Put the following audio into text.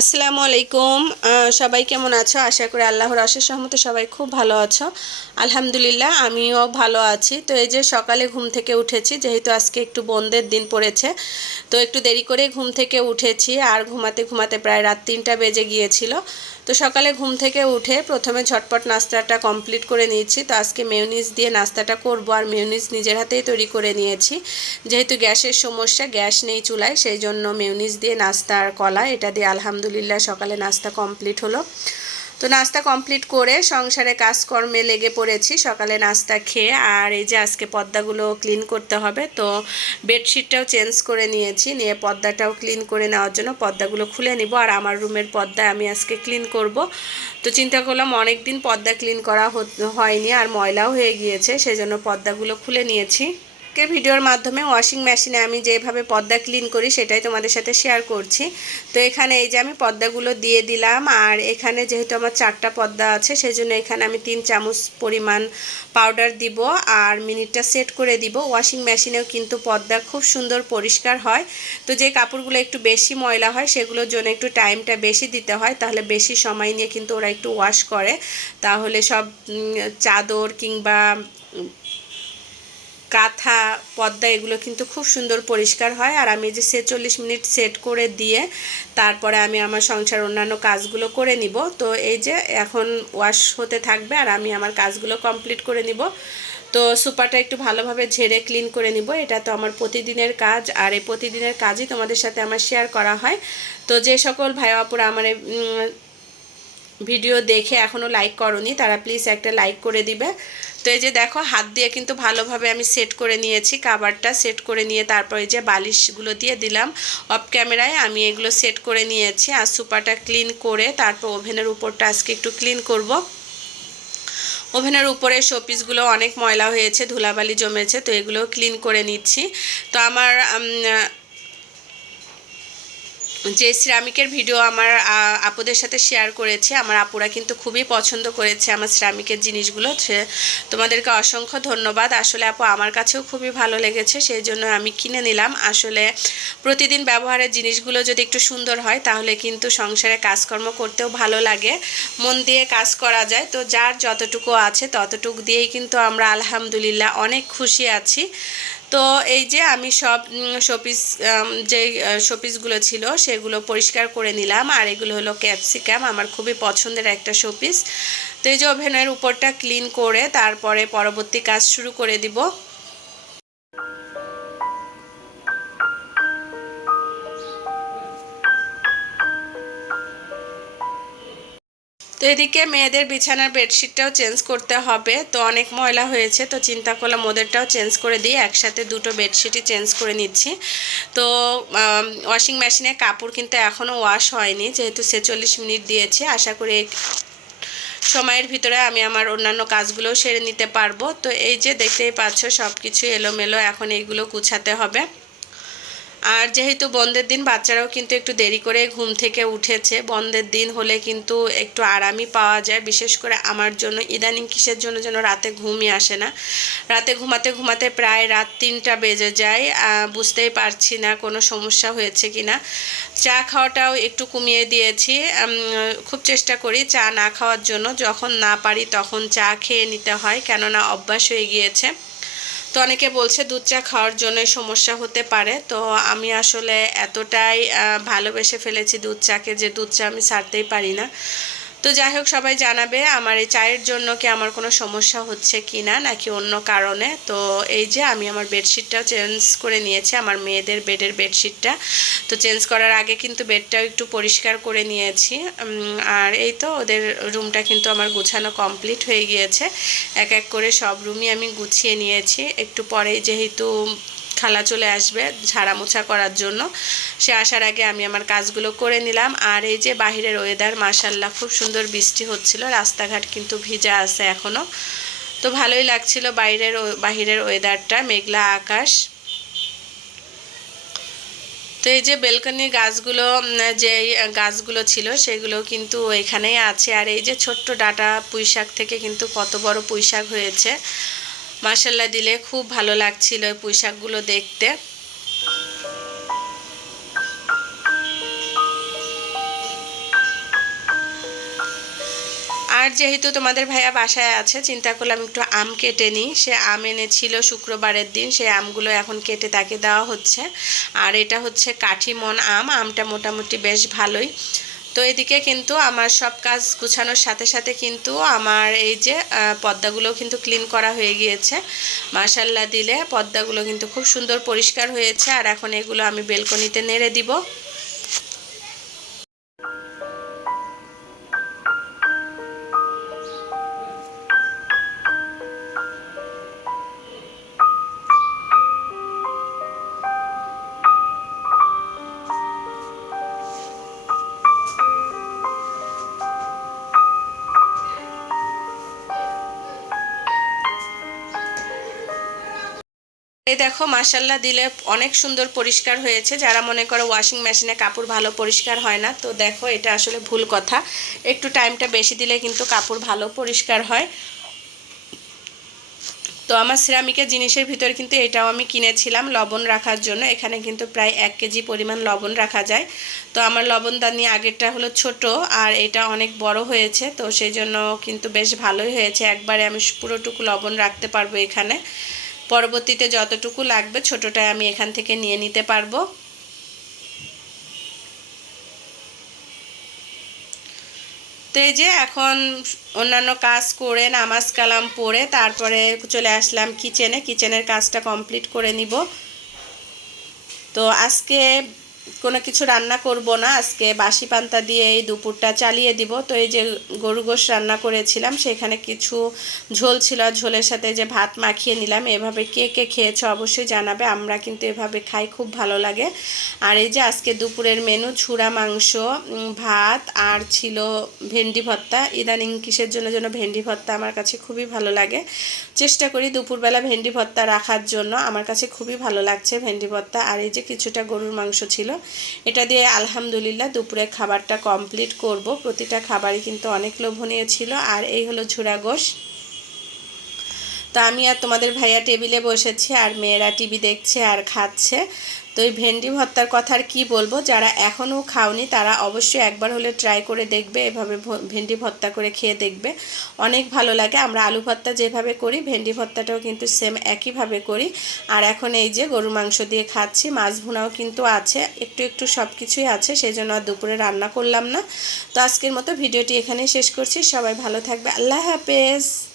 আসসালামু আলাইকুম। সবাই কেমন আছো? আশা করি আল্লাহর অশেষ সহমতে সবাই খুব ভালো আছো। আলহামদুলিল্লাহ, আমিও ভালো আছি। তো এই যে সকালে ঘুম থেকে উঠেছি, যেহেতু আজকে একটু বন্ধের দিন পড়েছে, তো একটু দেরি করে ঘুম থেকে উঠেছি। আর ঘুমাতে ঘুমাতে প্রায় রাত তিনটা বেজে গিয়েছিল। তো সকালে ঘুম থেকে উঠে প্রথমে ঝটপট নাস্তাটা কমপ্লিট করে নিয়েছি। তো আজকে মেউনিস দিয়ে নাস্তাটা করব আর মেউনিস নিজের হাতেই তৈরি করে নিয়েছি। যেহেতু গ্যাসের সমস্যা, গ্যাস নেই চুলায়, সেই জন্য মেউনিস দিয়ে নাস্তা আর কলা, এটা দিয়ে আলহামদুলিল্লাহ সকালে নাস্তা কমপ্লিট হলো। তো নাস্তা কমপ্লিট করে সংসারে কাজকর্মে লেগে পড়েছি, সকালে নাস্তা খেয়ে। আর এই যে আজকে পর্দাগুলো ক্লিন করতে হবে, তো বেডশিটটাও চেঞ্জ করে নিয়েছি, নিয়ে পর্দাটাও ক্লিন করে নেওয়ার জন্য পর্দাগুলো খুলে নিব। আর আমার রুমের পর্দা আমি আজকে ক্লিন করব। তো চিন্তা করলাম অনেক দিন পর্দা ক্লিন করা হয়নি, আর ময়লাও হয়ে গিয়েছে সেই জন্য পর্দাগুলো খুলে নিয়েছি। আজকের ভিডিওর মাধ্যমে ওয়াশিং মেশিনে আমি যেভাবে পর্দা ক্লিন করি সেটাই তোমাদের সাথে শেয়ার করছি। তো এখানে এই যে আমি পর্দাগুলো দিয়ে দিলাম, আর এখানে যেহেতু আমার চারটা পর্দা আছে সেই জন্য এখানে আমি তিন চামচ পরিমাণ পাউডার দিব, আর মিনিটটা সেট করে দিব। ওয়াশিং মেশিনেও কিন্তু পর্দা খুব সুন্দর পরিষ্কার হয়। তো যে কাপড়গুলো একটু বেশি ময়লা হয়, সেগুলোর জন্য একটু টাইমটা বেশি দিতে হয়, তাহলে বেশি সময় নিয়ে কিন্তু ওরা একটু ওয়াশ করে। তাহলে সব চাদর কিংবা কাঁথা, পদ্মা এগুলো কিন্তু খুব সুন্দর পরিষ্কার হয়। আর আমি যে ছেচল্লিশ মিনিট সেট করে দিয়ে তারপরে আমি আমার সংসার অন্যান্য কাজগুলো করে নিব। তো এই যে এখন ওয়াশ হতে থাকবে আর আমি আমার কাজগুলো কমপ্লিট করে নিব। তো সুপারটা একটু ভালোভাবে ঝেড়ে ক্লিন করে নিব। এটা তো আমার প্রতিদিনের কাজ আর এই প্রতিদিনের কাজই তোমাদের সাথে আমার শেয়ার করা হয়। তো যে সকল ভাই আপুরা আমার ভিডিও দেখে এখনও লাইক করনি, তারা প্লিজ একটা লাইক করে দিবে। তো এই যে দেখো, হাত দিয়ে কিন্তু ভালোভাবে আমি সেট করে নিয়েছি কাবারটা সেট করে নিয়ে তারপরে যে বালিশগুলো দিয়ে দিলাম অফ ক্যামেরায় আমি এগুলো সেট করে নিয়েছি আর সুপারটা ক্লিন করে তারপর ওভেনের উপরটা আজকে একটু ক্লিন করব। ওভেনের উপরে শোপিসগুলো অনেক ময়লা হয়েছে, ধুলাবালি জমেছে, তো এগুলো ক্লিন করে নিচ্ছি। তো আমার যে সিরামিকের ভিডিও আমার আপুদের সাথে শেয়ার করেছি, আমার আপুরা কিন্তু খুবই পছন্দ করেছে আমার সিরামিকের জিনিসগুলো। সে, তোমাদেরকে অসংখ্য ধন্যবাদ। আসলে আপু আমার কাছেও খুবই ভালো লেগেছে, সেই জন্য আমি কিনে নিলাম। আসলে প্রতিদিন ব্যবহারের জিনিসগুলো যদি একটু সুন্দর হয়, তাহলে কিন্তু সংসারে কাজকর্ম করতেও ভালো লাগে, মন দিয়ে কাজ করা যায়। তো যার যতটুকু আছে, ততটুকু দিয়েই কিন্তু আমরা আলহামদুলিল্লাহ অনেক খুশি আছি। তো এই যে আমি সব শোপিস যে শোপিসগুলো ছিল সেগুলো পরিষ্কার করে নিলাম। আর এগুলো হলো ক্যাপসিকাম আমার খুবই পছন্দের একটা শোপিস তো এই যে ওভেনের উপরটা ক্লিন করে তারপরে পরবর্তী কাজ শুরু করে দিব। তো এদিকে মেয়েদের বিছানার বেডশিটটাও চেঞ্জ করতে হবে। তো অনেক ময়লা হয়েছে, তো চিন্তা করলাম ওদেরটাও চেঞ্জ করে দিই। একসাথে দুটো বেডশিটই চেঞ্জ করে নিচ্ছি। তো ওয়াশিং মেশিনে কাপড় কিন্তু এখনও ওয়াশ হয়নি, যেহেতু ছেচল্লিশ মিনিট দিয়েছি। আশা করি সময়ের ভিতরে আমি আমার অন্যান্য কাজগুলোও সেরে নিতে পারব। তো এই যে দেখতেই পাচ্ছ সব কিছু এলোমেলো, এখন এইগুলো গুছাতে হবে। আর যেহেতু বন্ধের দিন, বাচ্চারাও কিন্তু একটু দেরি করে ঘুম থেকে উঠেছে। বন্ধের দিন হলে কিন্তু একটু আরামই পাওয়া যায়। বিশেষ করে আমার জন্য, ইদানিং কিসের জন্য যেন রাতে ঘুমই আসে না। রাতে ঘুমাতে ঘুমাতে প্রায় রাত তিনটা বেজে যায়। বুঝতেই পারছি না কোনো সমস্যা হয়েছে কি না। চা খাওয়াটাও একটু কমিয়ে দিয়েছি। খুব চেষ্টা করি চা না খাওয়ার জন্য। যখন না পারি তখন চা খেয়ে নিতে হয়। কেননা অভ্যাস হয়ে গিয়েছে। তো অনেকে বলছে দুধ চা খাওয়ার জন্য সমস্যা হতে পারে। তো আমি আসলে এতটাই ভালোবেসে ফেলেছি দুধ চাকে যে দুধ চা আমি ছাড়তেই পারি না। তো যাই হোক, সবাই জানাবে আমার এই চায়ের জন্য কি আমার কোনো সমস্যা হচ্ছে কি না, নাকি অন্য কারণে। তো এই যে আমি আমার বেডশিটটাও চেঞ্জ করে নিয়েছি, আমার মেয়েদের বেডের বেডশিটটা। তো চেঞ্জ করার আগে কিন্তু বেডটাও একটু পরিষ্কার করে নিয়েছি। আর এই তো ওদের রুমটা কিন্তু আমার গুছানো কমপ্লিট হয়ে গিয়েছে। এক এক করে সব রুমই আমি গুছিয়ে নিয়েছি। একটু পরেই যেহেতু খালা চলে আসবে ঝাড়া মোছা করার জন্য। সে আসার আগে আমি আমার কাজগুলো করে নিলাম। আর এই যে বাহিরের ওয়েদার মাসাল্লাহ খুব সুন্দর বৃষ্টি হচ্ছিল। রাস্তাঘাট কিন্তু ভিজা আছে এখনও তো ভালোই লাগছিল বাইরের বাহিরের ওয়েদারটা মেঘলা আকাশ। তো এই যে বেলকনির গাছগুলো যে গাছগুলো ছিল, সেগুলো কিন্তু এখানেই আছে। আর এই যে ছোট্ট ডাটা পুঁইশাক থেকে কিন্তু কত বড় পুঁইশাক হয়েছে। মাসাল্লা দিলে খুব ভালো লাগছিল ওই পোশাকগুলো দেখতে। আর যেহেতু তোমাদের ভাইয়া বাসায় আছে, চিন্তা করলাম একটু আম কেটে নিই। সে আম এনেছিল শুক্রবারের দিন সে আমগুলো এখন কেটে তাকে দেওয়া হচ্ছে। আর এটা হচ্ছে কাঠিমন আম, আমটা মোটামুটি বেশ ভালোই। তো এদিকে কিন্তু আমার সব কাজ গুছানোর সাথে সাথে কিন্তু আমার এই যে পদ্মাগুলো কিন্তু ক্লিন করা হয়ে গিয়েছে। মাসাল্লা দিলে পদ্মাগুলো কিন্তু খুব সুন্দর পরিষ্কার হয়েছে। আর এখন এগুলো আমি বেলকনিতে নেড়ে দিব। এই দেখো মাসাল্লাহ দিলে অনেক সুন্দর পরিষ্কার হয়েছে। যারা মনে করো ওয়াশিং মেশিনে কাপড় ভালো পরিষ্কার হয় না, তো দেখো, এটা আসলে ভুল কথা। একটু টাইমটা বেশি দিলে কিন্তু কাপড় ভালো পরিষ্কার হয়। তো আমার সিরামিকের জিনিসের ভিতরে কিন্তু এটাও আমি কিনেছিলাম লবণ রাখার জন্য। এখানে কিন্তু প্রায় এক কেজি পরিমাণ লবণ রাখা যায়। তো আমার লবণদানি আগেরটা হলো ছোট, আর এটা অনেক বড় হয়েছে, তো সেই জন্য কিন্তু বেশ ভালোই হয়েছে। একবারে আমি পুরোটুকু লবণ রাখতে পারব এখানে। পরবর্তীতে যতটুকু লাগবে ছোটোটায় আমি এখান থেকে নিয়ে নিতে পারব। তো এই যে এখন অন্যান্য কাজ করে, নামাজ কালাম পড়ে, তারপরে চলে আসলাম কিচেনে কিচেনের কাজটা কমপ্লিট করে নিব। তো আজকে কোনো কিছু রান্না করব না, আজকে বাসি পান্তা দিয়ে এই দুপুরটা চালিয়ে দিব। তো এই যে গরু গোশ রান্না করেছিলাম, সেখানে কিছু ঝোল ছিল ঝোলের সাথে যে ভাত মাখিয়ে নিলাম, এভাবে কে কে খেয়েছো অবশ্যই জানাবে, আমরা কিন্তু এভাবে খাই, খুব ভালো লাগে। আর এই যে আজকে দুপুরের মেনু ছুরা মাংস ভাত, আর ছিল ভেন্ডি ভর্তা। ইদানিং কিসের জন্য যেন ভেন্ডি ভর্তা আমার কাছে খুবই ভালো লাগে। চেষ্টা করি দুপুরবেলা ভেন্ডি ভর্তা রাখার জন্য, আমার কাছে খুবই ভালো লাগছে ভেন্ডি ভর্তা। আর এই যে কিছুটা গরুর মাংস ছিল এটা দিয়ে আলহামদুলিল্লাহ দুপুরে খাবারটা কমপ্লিট করব। প্রতিটা খাবারই কিন্তু অনেক লোভনীয় ছিল। আর এই হলো ঝুরা গোশ। তো আমি আর তোমাদের ভাইয়া টেবিলে বসেছি, আর মেয়েরা টিভি দেখছে আর খাচ্ছে। তো এই ভেন্ডি ভর্তার কথা আর কী বলব, যারা এখনও খাওনি তারা অবশ্যই একবার হলে ট্রাই করে দেখবে, এভাবে ভেন্ডি ভর্তা করে খেয়ে দেখবে। অনেক ভালো লাগে, আমরা আলু ভর্তা যেভাবে করি, ভেন্ডি ভর্তাটাও কিন্তু সেম একইভাবে করি। আর এখন এই যে গরু মাংস দিয়ে খাচ্ছি, মাছ ভুনাও কিন্তু আছে, একটু একটু সব কিছুই আছে সেই জন্য আর দুপুরে রান্না করলাম না। তো আজকের মতো ভিডিওটি এখানেই শেষ করছি, সবাই ভালো থাকবে, আল্লাহ হাফেজ।